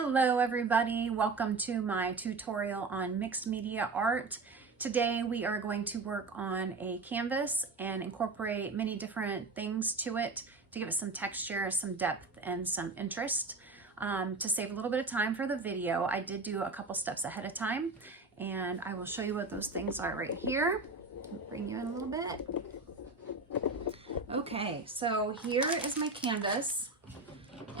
Hello everybody, welcome to my tutorial on mixed media art. Today we are going to work on a canvas and incorporate many different things to it to give it some texture, some depth, and some interest. To save a little bit of time for the video, I did do a couple steps ahead of time, and I will show you what those things are right here. Bring you in a little bit. Okay, so here is my canvas,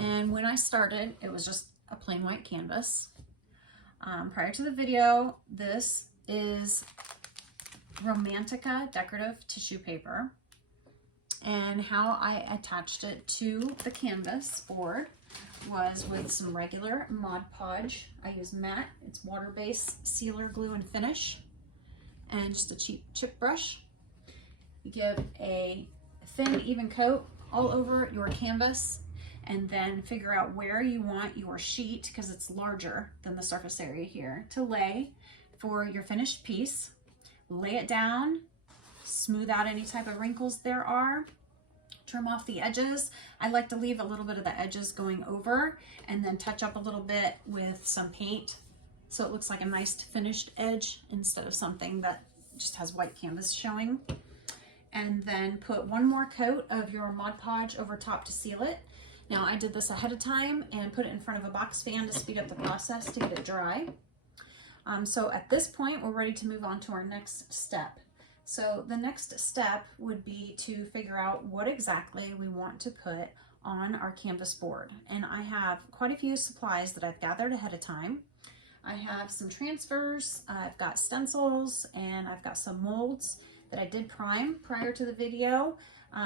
and when I started, it was just a plain white canvas. Prior to the video, this is Romantica decorative tissue paper, and how I attached it to the canvas board was with some regular Mod Podge. I use matte, it's water-based sealer, glue, and finish, and just a cheap chip brush. You give a thin, even coat all over your canvas, and then figure out where you want your sheet, because it's larger than the surface area here, to lay for your finished piece. Lay it down, smooth out any type of wrinkles there are, trim off the edges. I like to leave a little bit of the edges going over and then touch up a little bit with some paint so it looks like a nice finished edge instead of something that just has white canvas showing. And then put one more coat of your Mod Podge over top to seal it. Now I did this ahead of time and put it in front of a box fan to speed up the process to get it dry. So at this point, we're ready to move on to our next step. So the next step would be to figure out what exactly we want to put on our canvas board. And I have quite a few supplies that I've gathered ahead of time. I have some transfers, I've got stencils, and I've got some molds that I did prime prior to the video.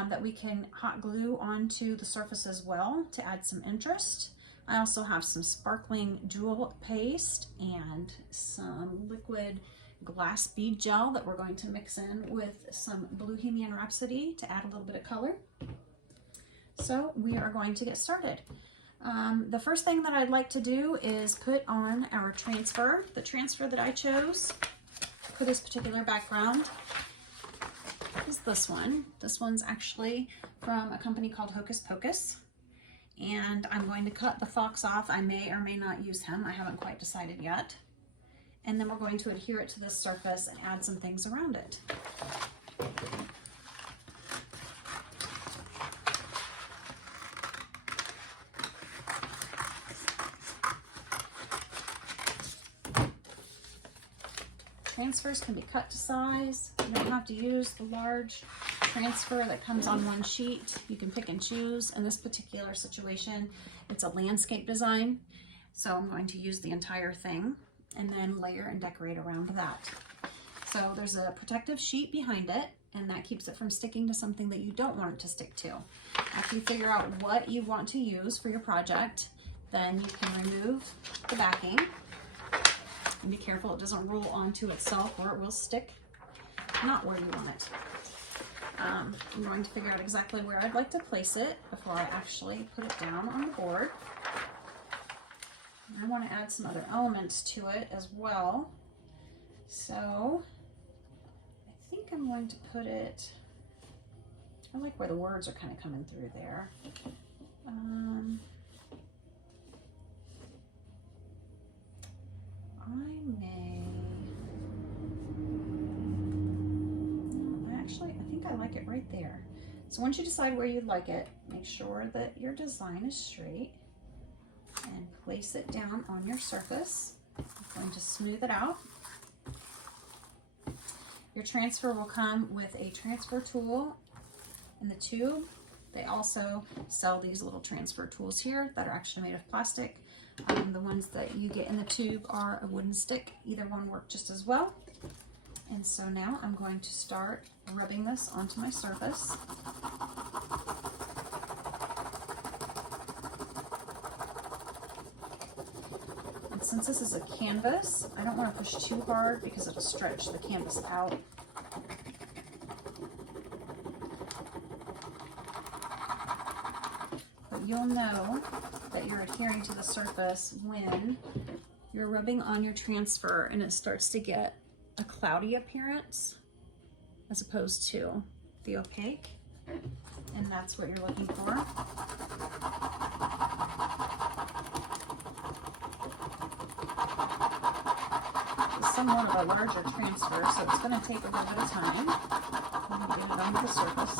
That we can hot glue onto the surface as well to add some interest. I also have some sparkling jewel paste and some liquid glass bead gel that we're going to mix in with some Bohemian Rhapsody to add a little bit of color. So we are going to get started. The first thing that I'd like to do is put on our transfer. The transfer that I chose for this particular background is this one. This one's actually from a company called Hocus Pocus, and I'm going to cut the fox off. I may or may not use him. I haven't quite decided yet. And then we're going to adhere it to this surface and add some things around it. Transfers can be cut to size. You don't have to use the large transfer that comes on one sheet. You can pick and choose. In this particular situation, it's a landscape design, so I'm going to use the entire thing and then layer and decorate around that. So there's a protective sheet behind it, and that keeps it from sticking to something that you don't want it to stick to. After you figure out what you want to use for your project, then you can remove the backing. And be careful it doesn't roll onto itself or it will stick not where you want it. I'm going to figure out exactly where I'd like to place it before I actually put it down on the board. I want to add some other elements to it as well. So I think I'm going to put it, I like where the words are kind of coming through there. I think I like it right there. So once you decide where you'd like it, make sure that your design is straight and place it down on your surface. I'm going to smooth it out. Your transfer will come with a transfer tool in the tube. They also sell these little transfer tools here that are actually made of plastic. The ones that you get in the tube are a wooden stick. Either one work just as well. And so now I'm going to start rubbing this onto my surface. And since this is a canvas, I don't want to push too hard because it'll stretch the canvas out. But you'll know that you're adhering to the surface when you're rubbing on your transfer and it starts to get a cloudy appearance as opposed to the opaque, and that's what you're looking for. somewhat of a larger transfer, so it's going to take a little bit of time. I'm going to get it onto the surface.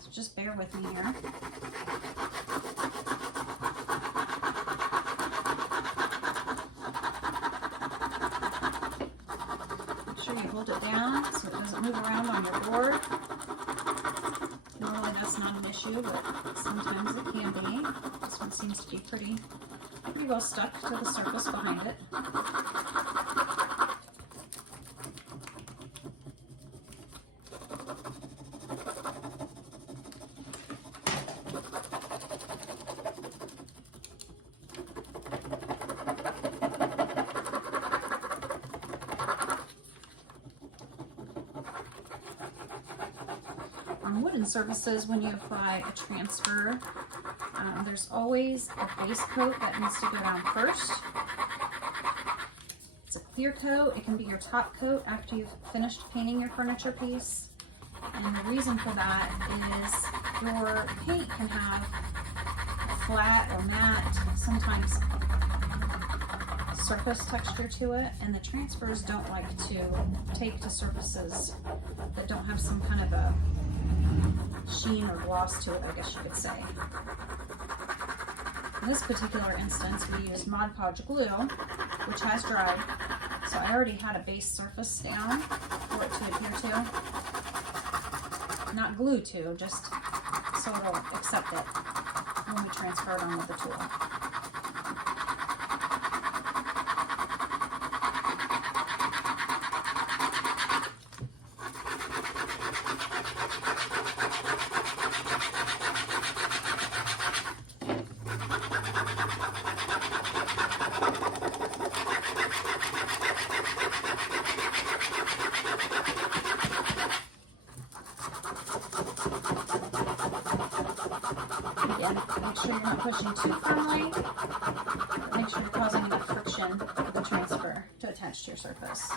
So just bear with me here. Make sure you hold it down so it doesn't move around on your board. Normally that's not an issue, but sometimes it can be. This one seems to be pretty well stuck to the surface behind it. On wooden surfaces, when you apply a transfer, there's always a base coat that needs to go down first. It's a clear coat. It can be your top coat after you've finished painting your furniture piece. And the reason for that is your paint can have a flat or matte, sometimes surface texture to it, and the transfers don't like to take to surfaces that don't have some kind of a sheen or gloss to it, I guess you could say. In this particular instance, we used Mod Podge glue, which has dried, so I already had a base surface down for it to adhere to. Not glue to, just so it'll accept it when we transfer it on with the tool. Again, make sure you're not pushing too firmly. Make sure you're causing enough friction for the transfer to attach to your surface.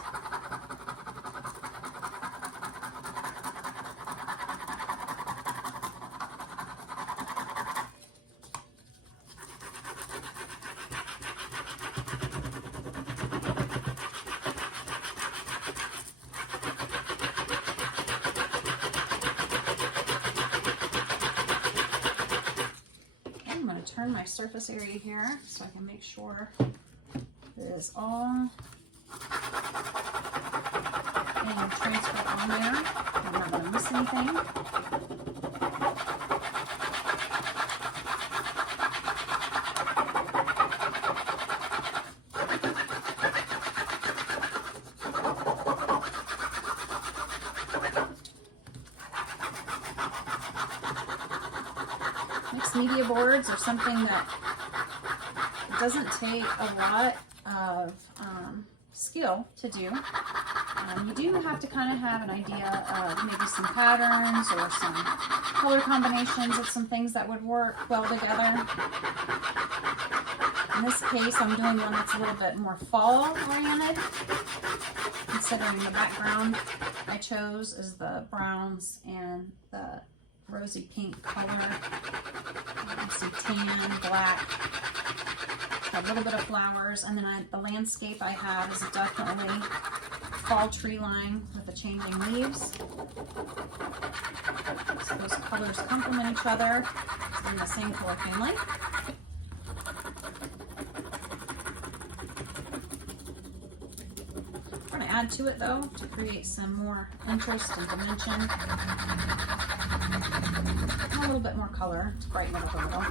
Turn my surface area here so I can make sure it is all getting transferred on there. I'm not going to miss anything. Mixed media boards are something that doesn't take a lot of skill to do. You do have to kind of have an idea of maybe some patterns or some color combinations of some things that would work well together. In this case, I'm doing one that's a little bit more fall oriented, considering the background I chose is the browns and the rosy pink color, some tan, black, a little bit of flowers, and then the landscape I have is definitely fall tree line with the changing leaves. So those colors complement each other in the same color family. We're going to add to it though to create some more interest and dimension. A little bit more color to brighten it up a little.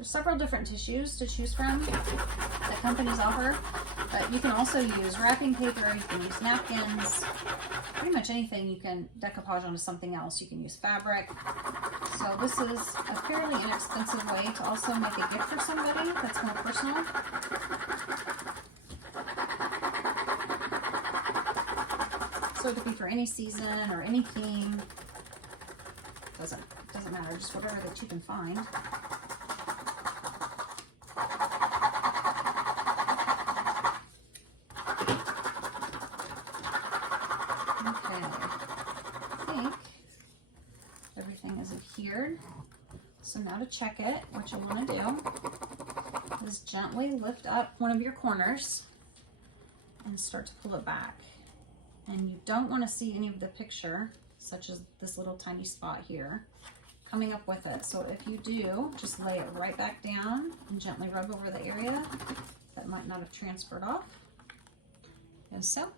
There's several different tissues to choose from that companies offer, but you can also use wrapping paper, you can use napkins, pretty much anything you can decoupage onto something else. You can use fabric. So this is a fairly inexpensive way to also make a gift for somebody that's more personal. So it could be for any season or any theme. Doesn't matter, just whatever that you can find. Okay, I think everything is adhered. So now to check it, what you want to do is gently lift up one of your corners and start to pull it back. And you don't want to see any of the picture, such as this little tiny spot here, coming up with it. So if you do, just lay it right back down and gently rub over the area that might not have transferred off, as so.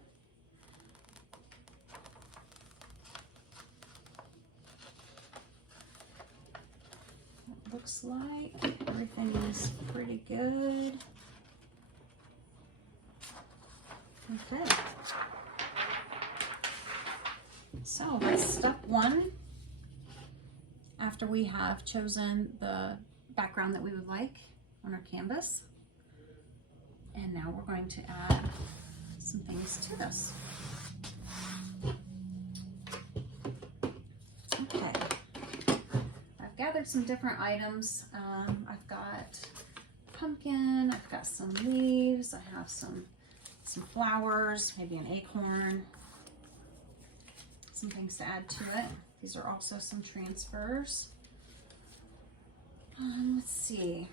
It looks like everything is pretty good. Okay. So that's step one. After we have chosen the background that we would like on our canvas. And now we're going to add some things to this. Okay. I've gathered some different items. I've got pumpkin, I've got some leaves, I have some flowers, maybe an acorn. Some things to add to it. These are also some transfers. Let's see.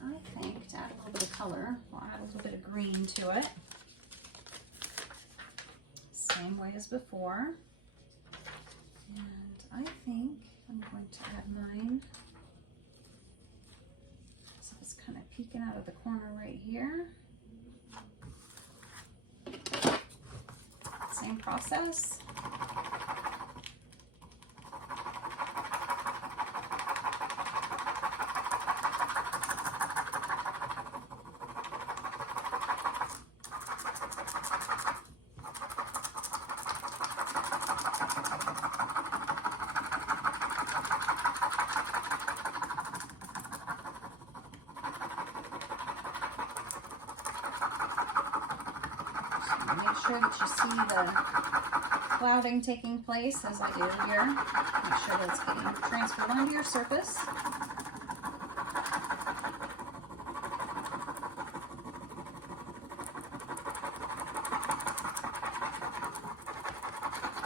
I think to add a little bit of color, we'll add a little bit of green to it. Same way as before. And I think I'm going to add mine. So it's kind of peeking out of the corner right here. Same process. Make sure that you see the clouding taking place as I do here. Make sure that it's getting transferred onto your surface.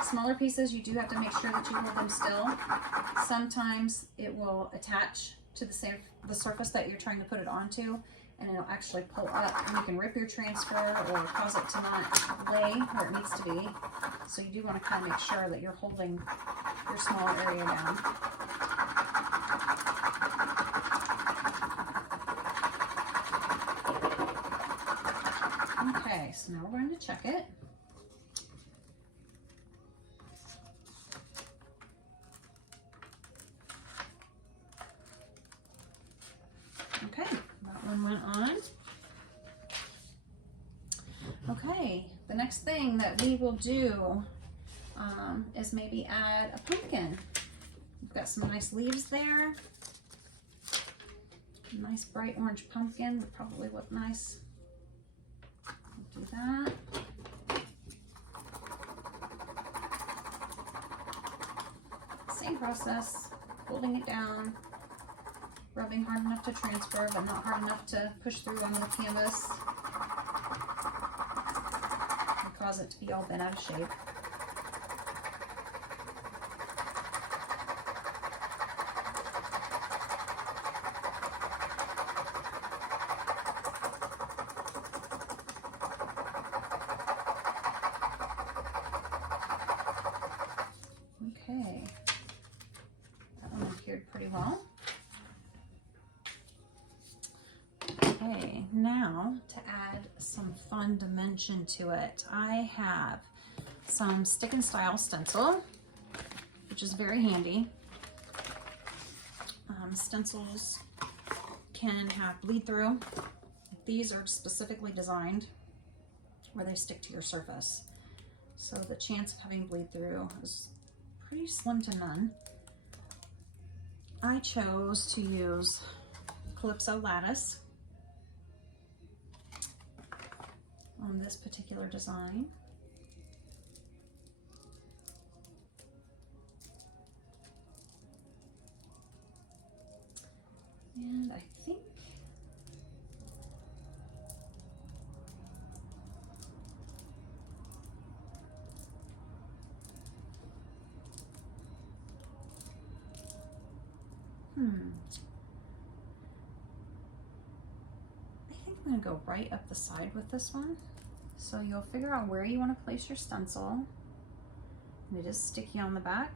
Smaller pieces, you do have to make sure that you hold them still. Sometimes it will attach to the surface that you're trying to put it onto, and it'll actually pull up, and you can rip your transfer or cause it to not lay where it needs to be. So you do want to kind of make sure that you're holding your small area down. Okay, so now we're going to check it. Okay, that one went on. Okay, the next thing that we will do is maybe add a pumpkin. We've got some nice leaves there. A nice bright orange pumpkin would probably look nice. We'll do that. Same process, holding it down, rubbing hard enough to transfer, but not hard enough to push through onto the canvas and cause it to be all bent out of shape. Okay, that one appeared pretty well. Okay, now to add some fun dimension to it, I have some stick and style stencil, which is very handy. Stencils can have bleed through. These are specifically designed where they stick to your surface. So the chance of having bleed through is pretty slim to none. I chose to use Calypso Lattice on this particular design. And I think I'm going to go right up the side with this one. So you'll figure out where you want to place your stencil. And it is sticky on the back.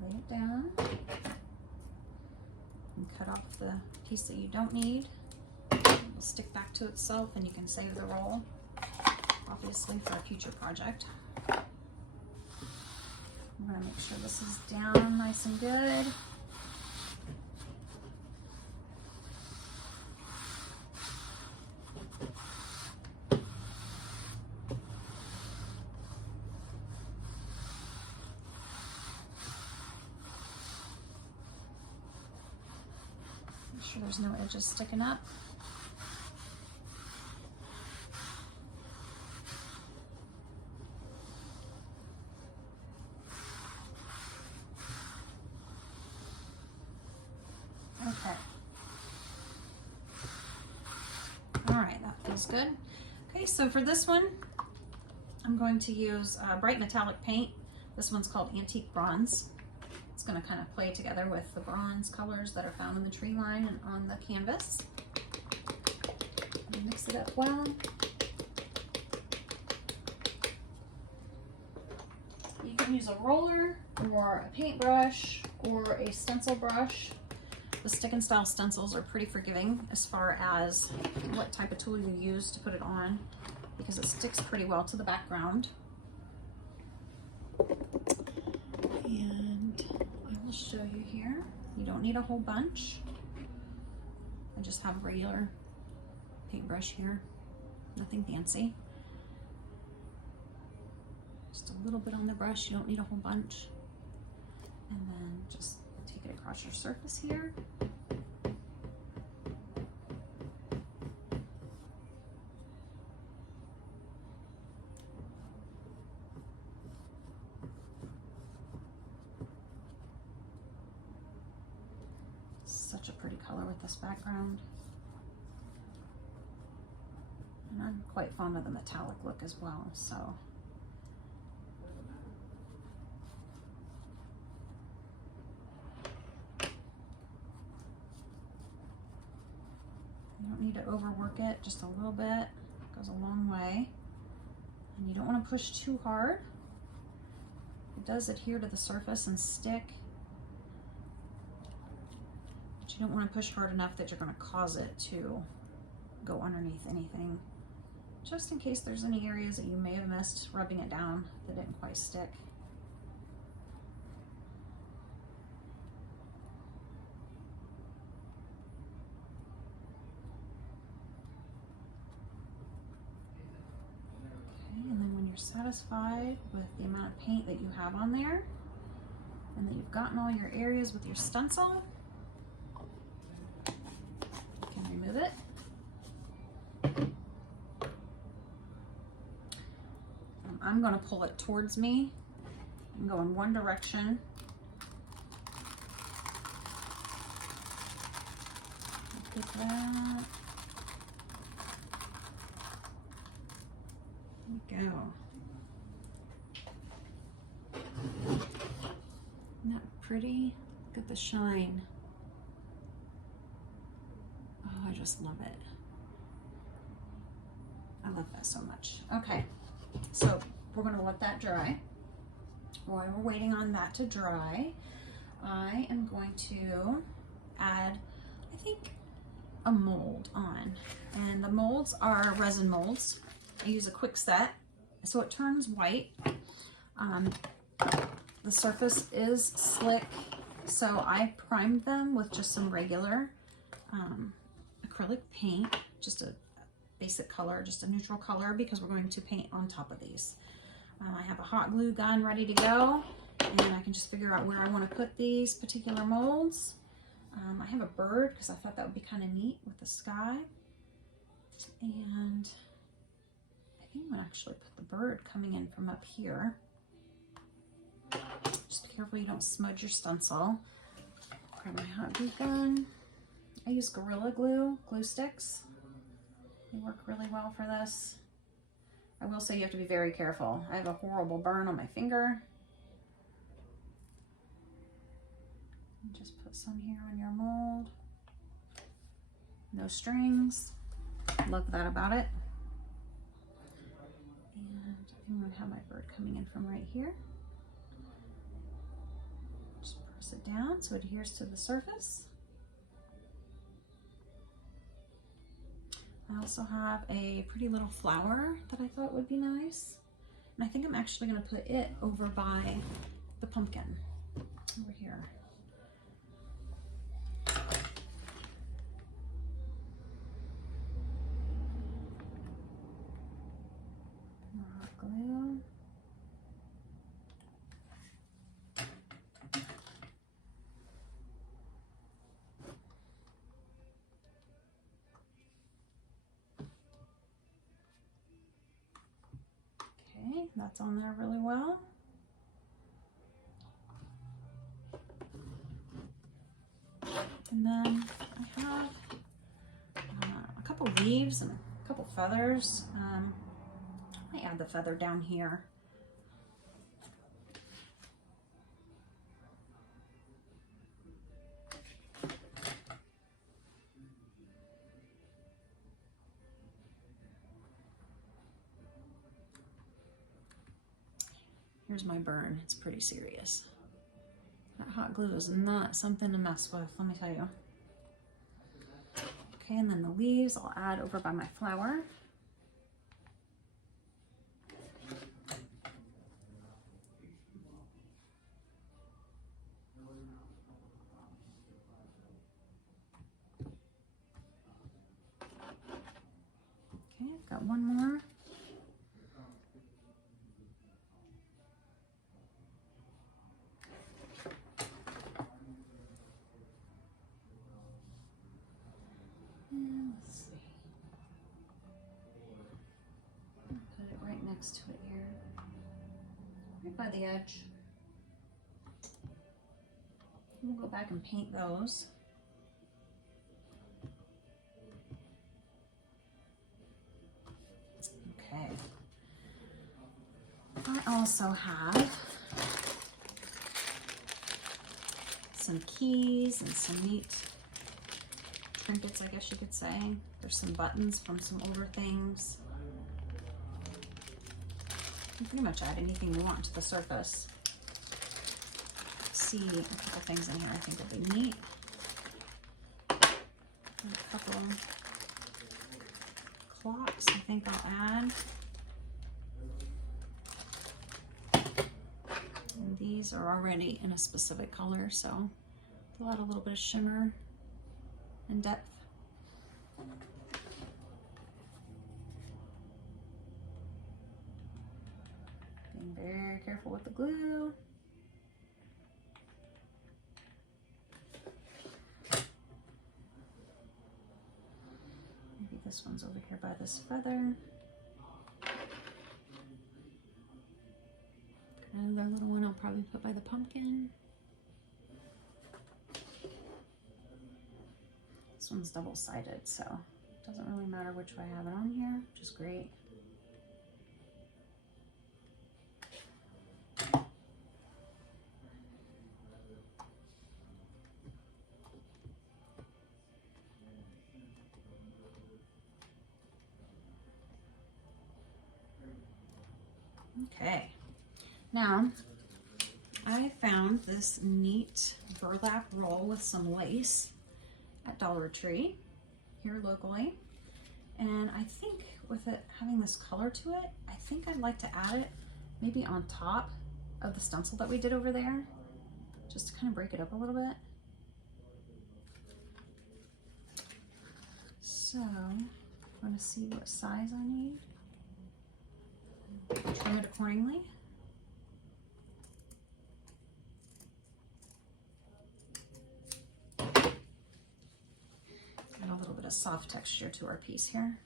Lay it down and cut off the piece that you don't need. It'll stick back to itself and you can save the roll, obviously, for a future project. I'm going to make sure this is down nice and good. Make sure there's no edges sticking up. Okay. All right, that feels good. Okay, so for this one, I'm going to use bright metallic paint. This one's called Antique Bronze. It's going to kind of play together with the bronze colors that are found in the tree line and on the canvas. Mix it up well. You can use a roller or a paintbrush or a stencil brush. The stick and style stencils are pretty forgiving as far as what type of tool you use to put it on, because it sticks pretty well to the background. And I will show you here. You don't need a whole bunch. I just have a regular paintbrush here, nothing fancy. Just a little bit on the brush, you don't need a whole bunch. And then just take it across your surface here. Such a pretty color with this background. And I'm quite fond of the metallic look as well, so. You don't need to overwork it, just a little bit goes a long way. And you don't want to push too hard. It does adhere to the surface and stick. But you don't want to push hard enough that you're going to cause it to go underneath anything. Just in case there's any areas that you may have missed rubbing it down that didn't quite stick. You're satisfied with the amount of paint that you have on there and that you've gotten all your areas with your stencil, you can remove it. I'm going to pull it towards me and go in one direction. Get that. There we go. Isn't that pretty? Look at the shine. Oh, I just love it. I love that so much. Okay, so we're going to let that dry. While we're waiting on that to dry, I am going to add, I think, a mold on. And the molds are resin molds. I use a quick set, so it turns white. The surface is slick, So I primed them with just some regular acrylic paint, just a basic color, just a neutral color, because we're going to paint on top of these. I have a hot glue gun ready to go, and I can just figure out where I want to put these particular molds. I have a bird because I thought that would be kind of neat with the sky. And I think I'm going to actually put the bird coming in from up here. Just be careful you don't smudge your stencil. Grab my hot glue gun. I use Gorilla Glue sticks. They work really well for this. I will say you have to be very careful. I have a horrible burn on my finger. Just put some here on your mold. No strings. Love that about it. And I'm going to have my bird coming in from right here. Just press it down so it adheres to the surface. I also have a pretty little flower that I thought would be nice. And I think I'm actually going to put it over by the pumpkin over here. More glue. Okay, that's on there really well. And then I have a couple leaves and a couple feathers. I might add the feather down here. Here's my burn. It's pretty serious. That hot glue is not something to mess with, let me tell you. Okay, and then the leaves I'll add over by my flower. Okay, I've got one more. To it here, right by the edge. We'll go back and paint those. Okay. I also have some keys and some neat trinkets, I guess you could say. There's some buttons from some older things. You can pretty much add anything you want to the surface. Let's see a couple things in here I think will be neat. And a couple clocks I think I'll add. And these are already in a specific color, so they'll add a little bit of shimmer and depth. Very careful with the glue. Maybe this one's over here by this feather. Another little one I'll probably put by the pumpkin. This one's double-sided, so it doesn't really matter which way I have it on here, which is great. Okay, now I found this neat burlap roll with some lace at Dollar Tree here locally, and I think with it having this color to it, I think I'd like to add it maybe on top of the stencil that we did over there, just to kind of break it up a little bit. So I'm going to see what size I need. Trim it accordingly. Add a little bit of soft texture to our piece here.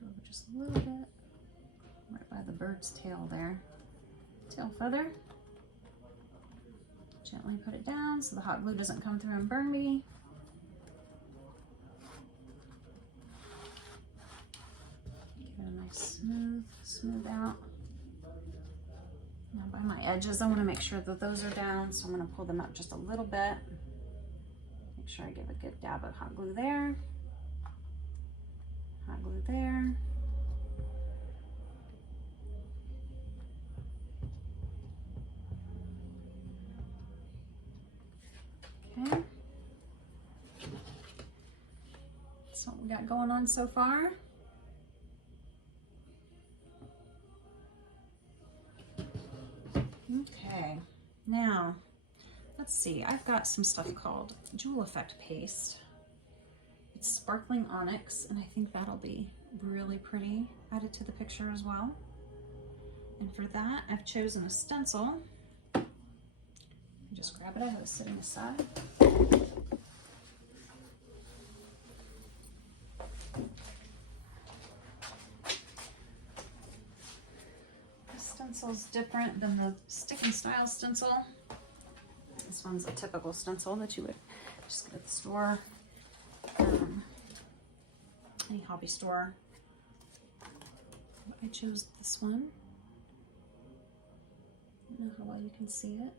Go over just a little bit, right by the bird's tail there. Tail feather. Gently put it down so the hot glue doesn't come through and burn me. Give it a nice smooth out. Now by my edges, I want to make sure that those are down, so I'm going to pull them up just a little bit. Make sure I give a good dab of hot glue there. Hot glue there. Okay. That's what we got going on so far. Okay, now let's see. I've got some stuff called Jewel Effect Paste. It's sparkling onyx, and I think that'll be really pretty added to the picture as well. And for that, I've chosen a stencil. Just grab it. I have it sitting aside. This stencil's different than the stick and style stencil. This one's a typical stencil that you would just get at the store, any hobby store. I chose this one. I don't know how well you can see it.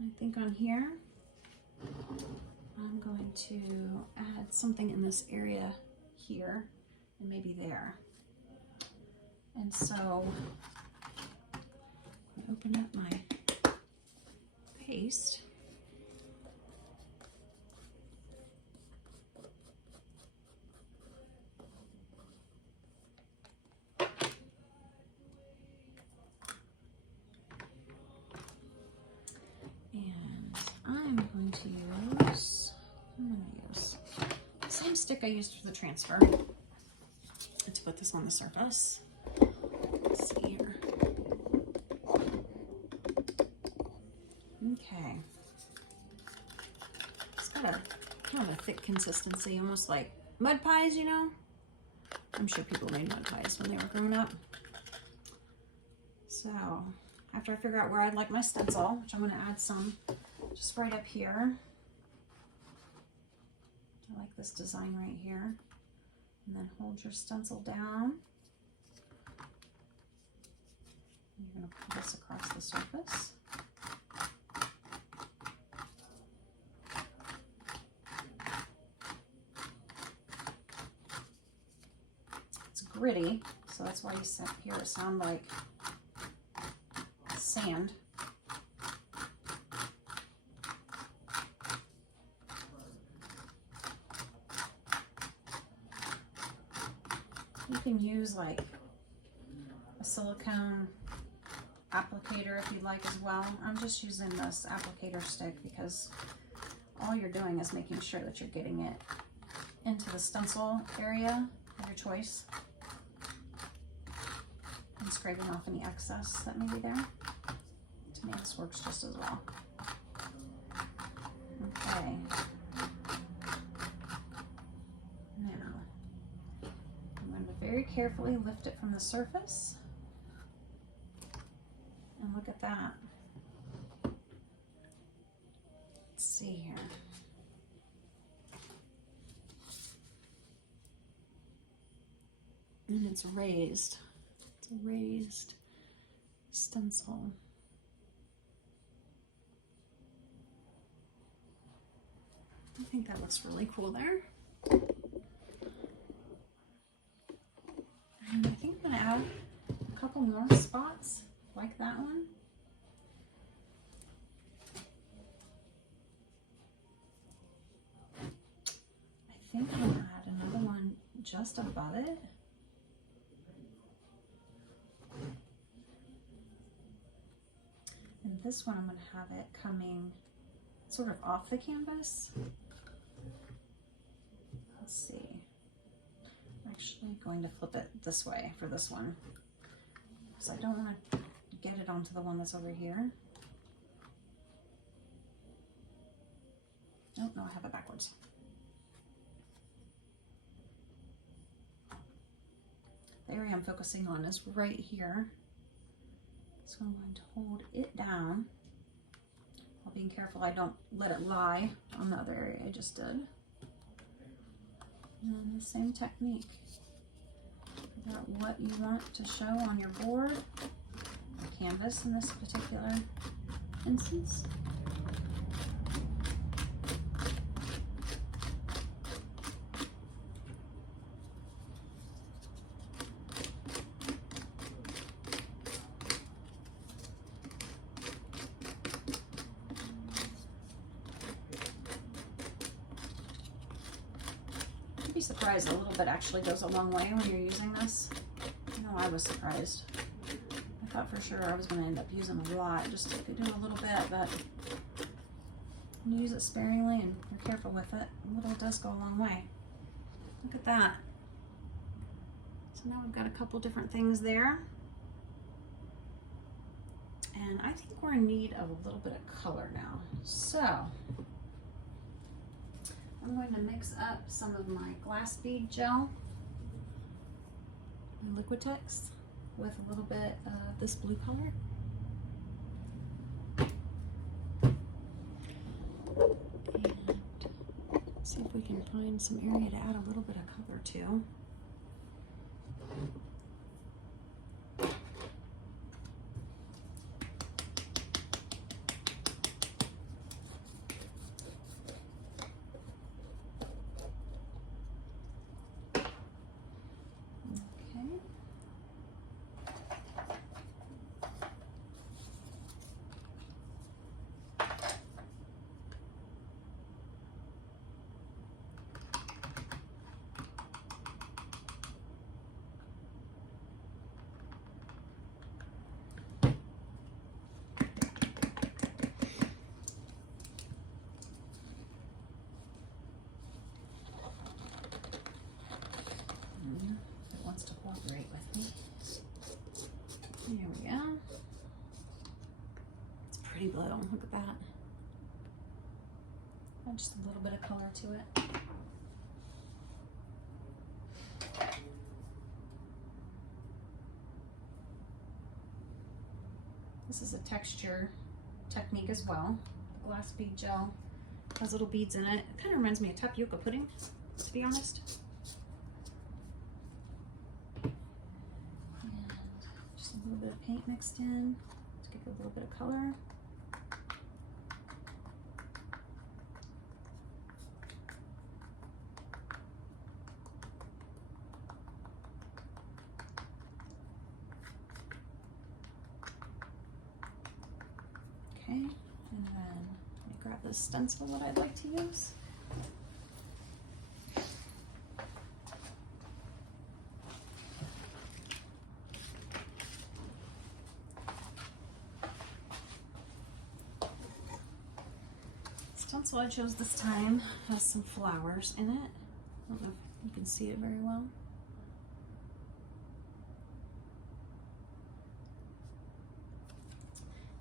I think on here, I'm going to add something in this area here and maybe there. And so I open up my paste. I'm going to use the same stick I used for the transfer to put this on the surface. Let's see here. Okay. It's got a kind of a thick consistency, almost like mud pies, you know? I'm sure people made mud pies when they were growing up. So after I figure out where I'd like my stencil, which I'm going to add some just right up here. I like this design right here. And then hold your stencil down. You're going to put this across the surface. It's gritty, so that's why you hear it sound like sand. You can use like a silicone applicator if you'd like as well. I'm just using this applicator stick because all you're doing is making sure that you're getting it into the stencil area of your choice and scraping off any excess that may be there. To me, this works just as well. Okay. Very carefully lift it from the surface, and look at that. Let's see here. And it's raised. It's a raised stencil. I think that looks really cool there. And I think I'm gonna add a couple more spots like that one. I think I'm gonna add another one just above it. And this one I'm gonna have it coming sort of off the canvas. Let's see. I'm actually going to flip it this way for this one, because I don't want to get it onto the one that's over here. Oh, no, I have it backwards. The area I'm focusing on is right here. So I'm going to hold it down while being careful I don't let it lie on the other area I just did. And then the same technique. Figure out what you want to show on your board, or canvas in this particular instance. You'd be surprised, a little bit actually goes a long way when you're using this. I know I was surprised. I thought for sure I was going to end up using a lot, just to do a little bit, but when you use it sparingly and you're careful with it, a little does go a long way. Look at that. So now we've got a couple different things there. And I think we're in need of a little bit of color now. So I'm going to mix up some of my glass bead gel, my Liquitex, with a little bit of this blue color. And see if we can find some area to add a little bit of color to. It wants to cooperate with me. There we go. It's pretty blue. Look at that. Add just a little bit of color to it. This is a texture technique as well. The glass bead gel has little beads in it. It kind of reminds me of tapioca pudding, to be honest. Just a little bit of paint mixed in to give it a little bit of color. Okay, and then let me grab this stencil that I'd like to use. Stencil I chose this time has some flowers in it. I don't know if you can see it very well.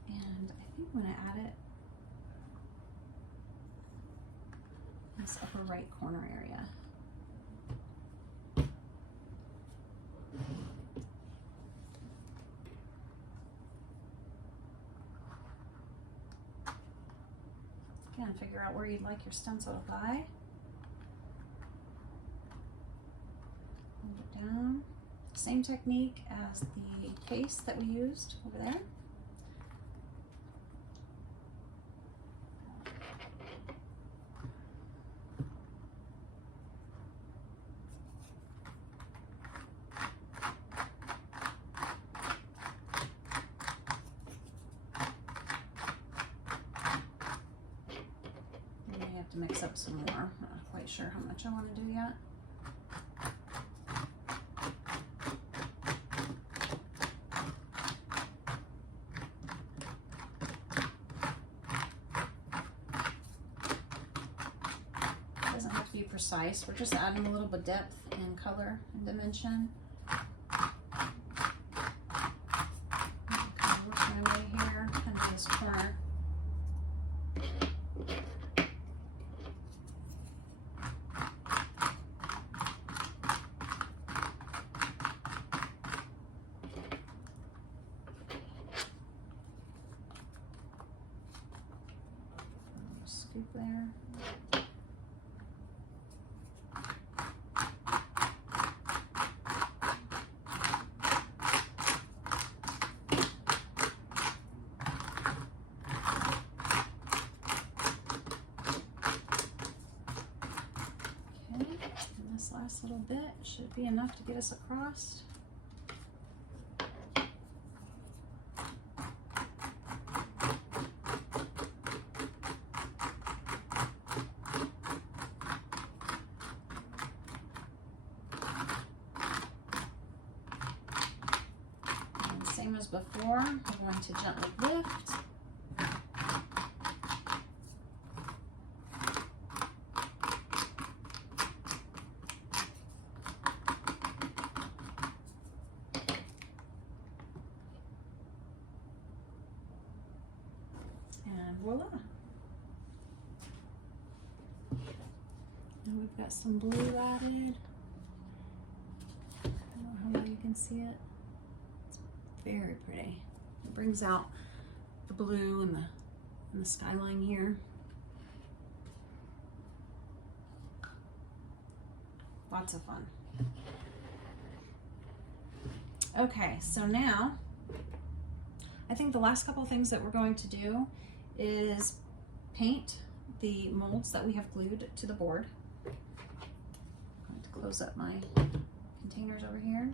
And I think I'm going to add it in this upper right corner area. Again, figure out where you'd like your stencil to lie. Hold it down. Same technique as the paste that we used over there. to mix up some more. I'm not quite sure how much I want to do yet. It doesn't have to be precise. We're just adding a little bit of depth and color and dimension. Kind of work my way here, kind of this corner. Scoop there. Last little bit should be enough to get us across. And same as before, I'm going to gently lift. And voila. And we've got some blue added. I don't know how well you can see it. It's very pretty. It brings out the blue and the skyline here. Lots of fun. Okay, so now I think the last couple of things that we're going to do is paint the molds that we have glued to the board. I'm going to close up my containers over here.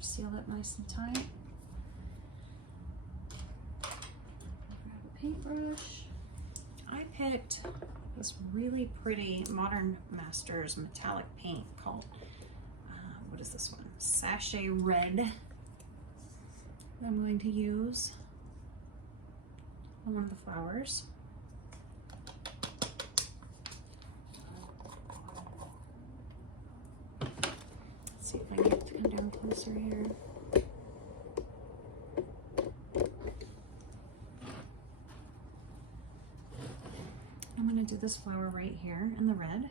Seal it nice and tight. Grab a paintbrush. I picked this really pretty Modern Masters metallic paint called, what is this one? Sachet Red. That I'm going to use on one of the flowers. Let's see if I can get it to come down closer here. I'm going to do this flower right here in the red.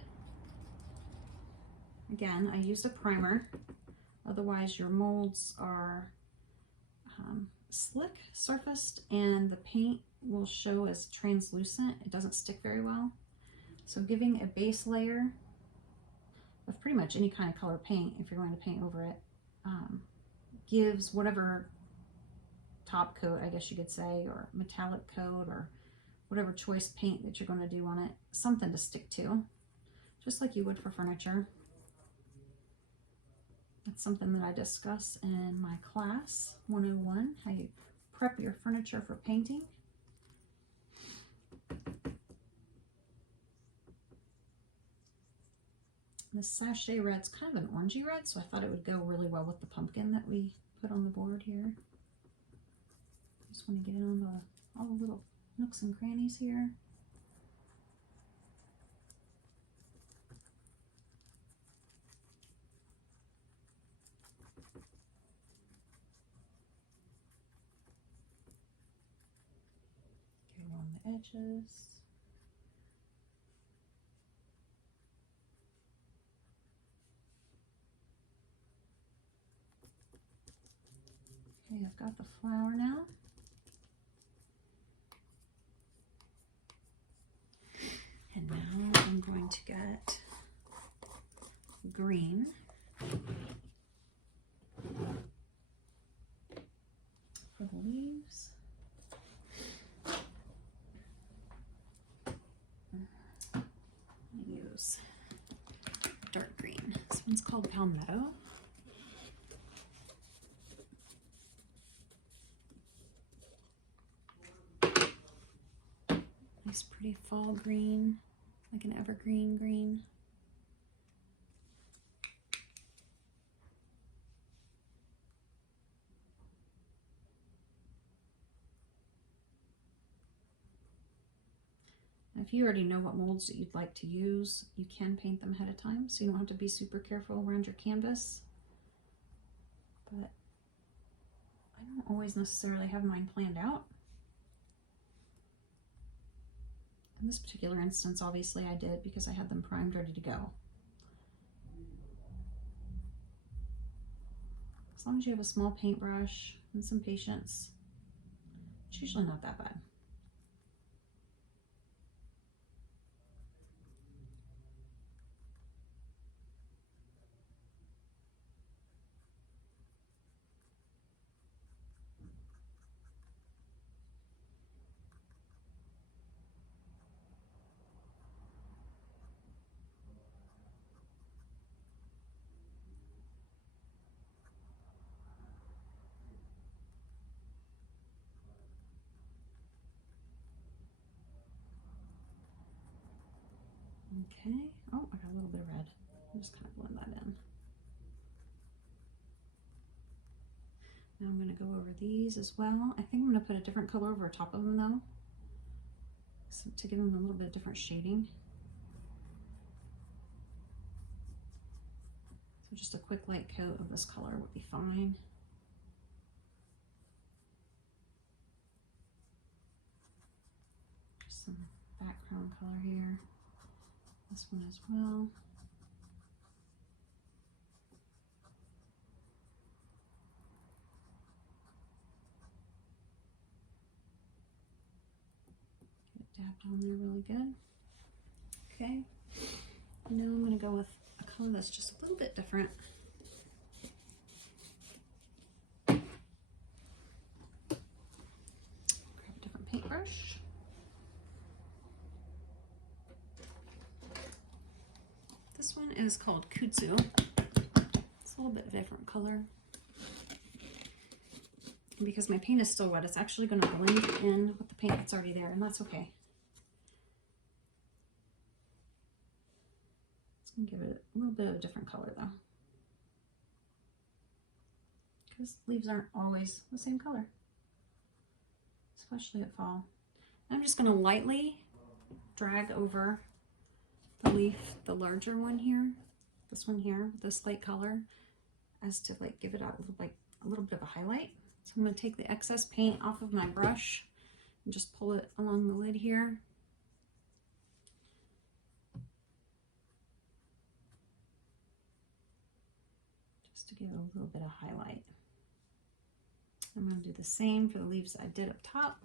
Again, I used a primer. Otherwise, your molds are slick surfaced and the paint will show as translucent. It doesn't stick very well. So giving a base layer of pretty much any kind of color paint, if you're going to paint over it, gives whatever top coat, I guess you could say, or metallic coat, or whatever choice paint that you're going to do on it, something to stick to, just like you would for furniture. That's something that I discuss in my class 101, how you prep your furniture for painting. The Sachet Red's kind of an orangey red, so I thought it would go really well with the pumpkin that we put on the board here. Just want to get it on all the little nooks and crannies here. Get along the edges. Okay, I've got the flower now. to get green. For the leaves. Use dark green. This one's called Palmetto. Nice pretty fall green, like an evergreen green. If you already know what molds that you'd like to use, you can paint them ahead of time, so you don't have to be super careful around your canvas. But I don't always necessarily have mine planned out. In this particular instance, obviously I did because I had them primed, ready to go. As long as you have a small paintbrush and some patience, it's usually not that bad. Okay, oh, I got a little bit of red. I'm just kind of blend that in. Now I'm going to go over these as well. I think I'm going to put a different color over top of them though, so to give them a little bit of different shading. So just a quick light coat of this color would be fine. Just some background color here. This one as well. Get it dabbed on there really good. Okay. Now I'm going to go with a color that's just a little bit different. Grab a different paintbrush. This one is called Kudzu. It's a little bit different color. And because my paint is still wet, it's actually going to blend in with the paint that's already there, and that's okay. It's going to give it a little bit of a different color though, because leaves aren't always the same color, especially at fall. I'm just going to lightly drag over the leaf, the larger one here, this one here, with this light color, as to like give it out like a little bit of a highlight. So I'm going to take the excess paint off of my brush and just pull it along the lid here. Just to give it a little bit of highlight. I'm going to do the same for the leaves that I did up top,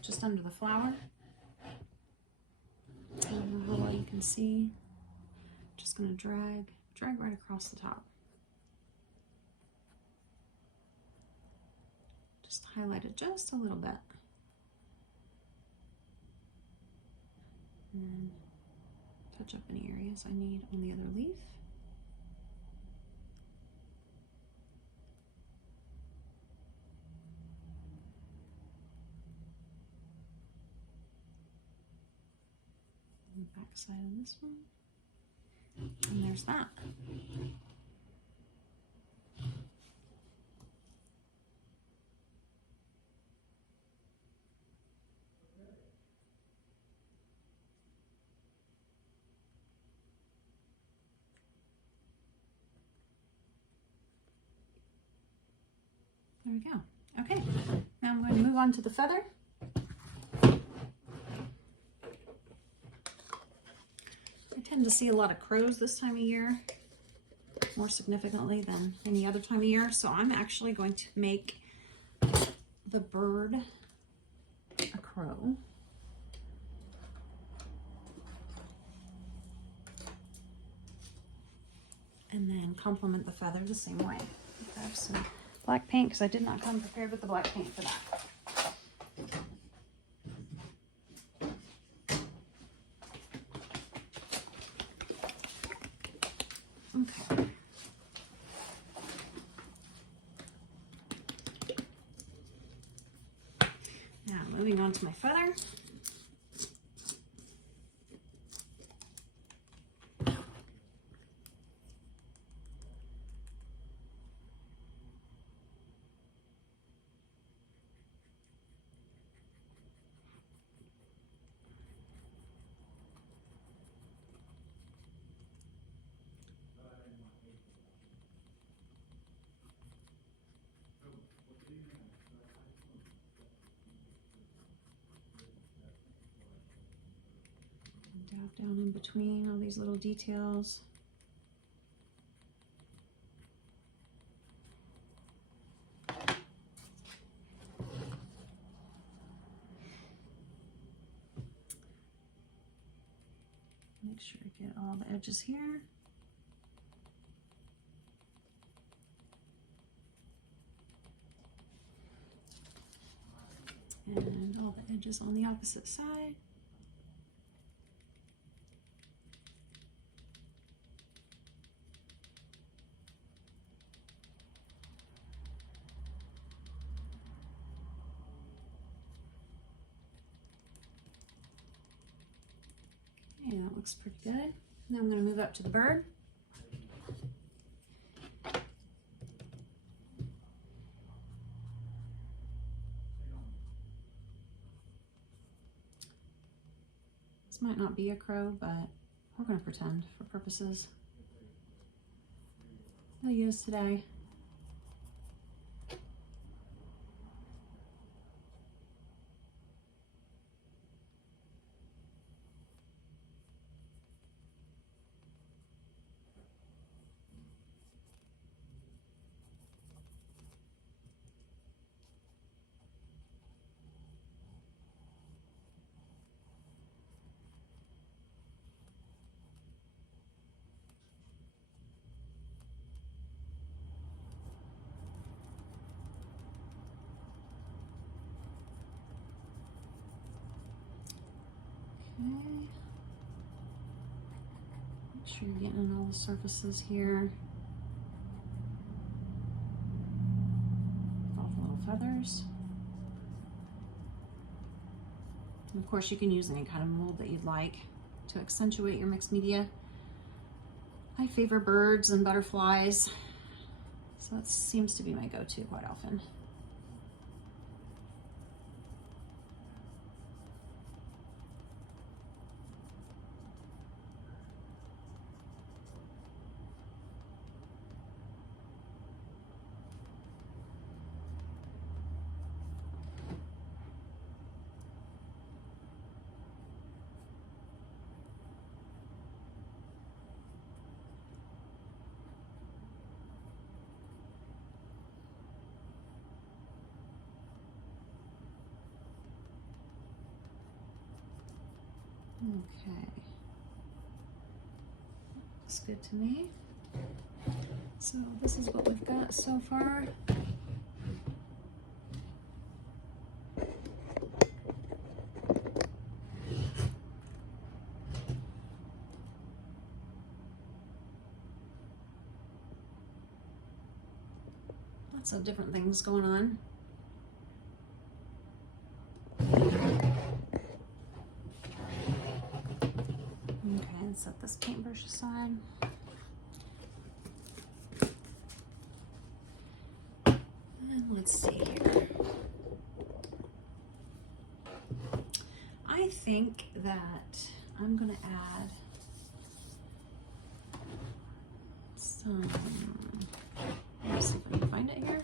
just under the flower. And how well you can see, just going to drag right across the top. Just highlight it just a little bit. And touch up any areas I need on the other leaf. And the back side of this one. And there's that. There we go. Okay, now I'm going to move on to the feather. I tend to see a lot of crows this time of year, more significantly than any other time of year, so I'm actually going to make the bird a crow. complement the feather the same way. I have some black paint because I did not come prepared with the black paint for that. Okay. Now moving on to my feather. Dab down in between all these little details. Make sure I get all the edges here. And all the edges on the opposite side. Okay, that looks pretty good. Now I'm going to move up to the bird. This might not be a crow, but we're going to pretend for purposes I'll use today. Okay. Make sure you're getting on all the surfaces here. All the little feathers. And of course, you can use any kind of mold that you'd like to accentuate your mixed media. I favor birds and butterflies, so that seems to be my go-to quite often. Okay, looks good to me. So this is what we've got so far. Lots of different things going on. Okay, and set this paintbrush aside. And let's see here. I think that I'm going to add some, let's see if I can find it here.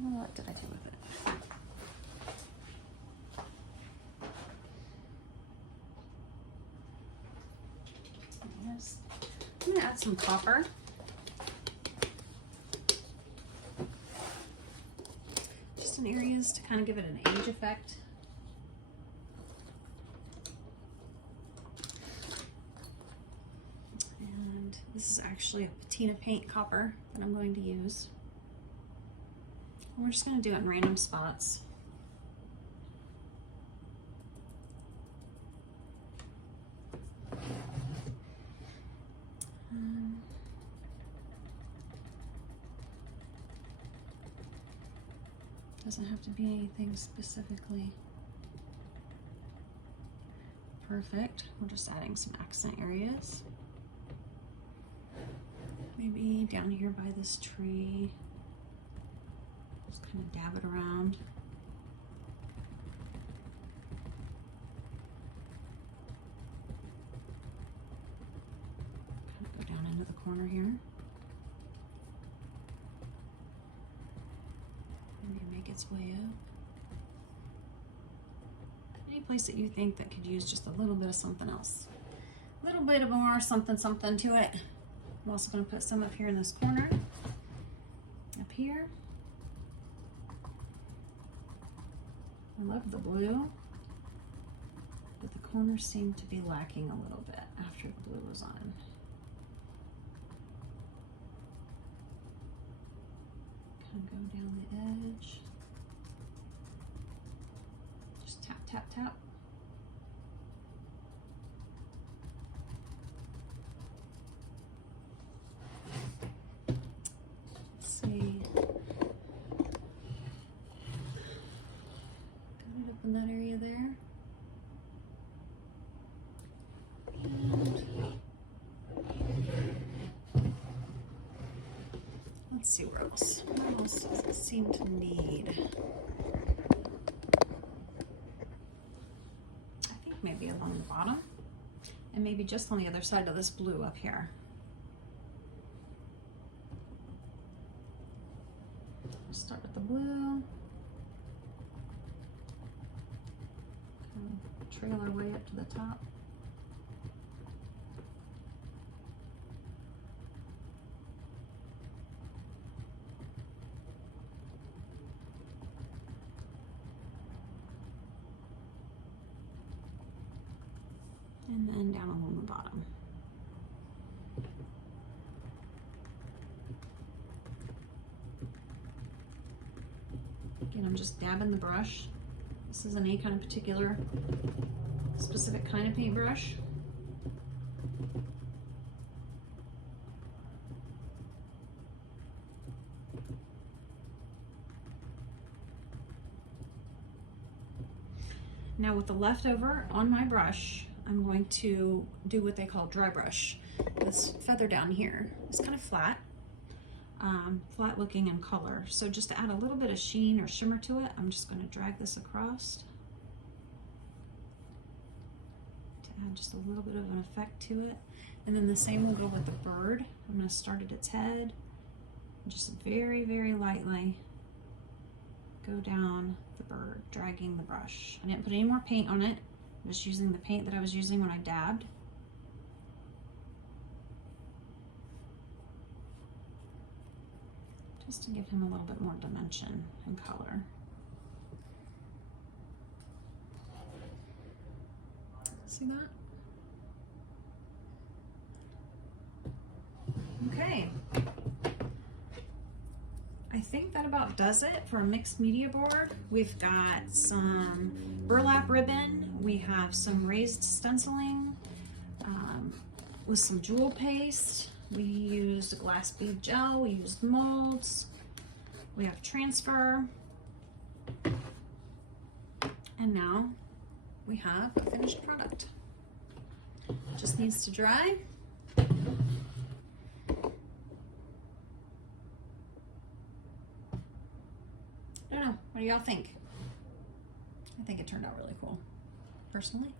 What did I do with it? Yes. I'm going to add some copper. Just in areas to kind of give it an age effect. actually a patina paint copper that I'm going to use. And we're just going to do it in random spots. Doesn't have to be anything specifically perfect. We're just adding some accent areas. Maybe down here by this tree. Just kind of dab it around. Kind of go down into the corner here. Maybe make its way up. Any place that you think that could use just a little bit of something else. A little bit of more something to it. I'm also going to put some up here in this corner. Up here. I love the blue, but the corners seem to be lacking a little bit after the blue was on. Kind of go down the edge. Just tap, tap, tap. Let's see. Got it up in that area there. Let's see where else. What else does it seem to need? I think maybe along the bottom, and maybe just on the other side of this blue up here. Let's start with the blue. Kind of trail our way up to the top. And then down along the bottom. Again, I'm just dabbing the brush. This isn't any kind of particular specific kind of paintbrush. Now with the leftover on my brush, I'm going to do what they call dry brush. This feather down here is kind of flat, flat looking in color. So just to add a little bit of sheen or shimmer to it, I'm just going to drag this across to add just a little bit of an effect to it. And then the same will go with the bird. I'm going to start at its head, and just very, very lightly go down the bird, dragging the brush. I didn't put any more paint on it. I'm just using the paint that I was using when I dabbed. Just to give him a little bit more dimension and color. See that? Okay. I think that about does it for a mixed media board. We've got some burlap ribbon. We have some raised stenciling with some jewel paste. We used a glass bead gel. We used molds. We have transfer. And now we have a finished product. It just needs to dry. I don't know, what do y'all think? I think it turned out really cool, personally.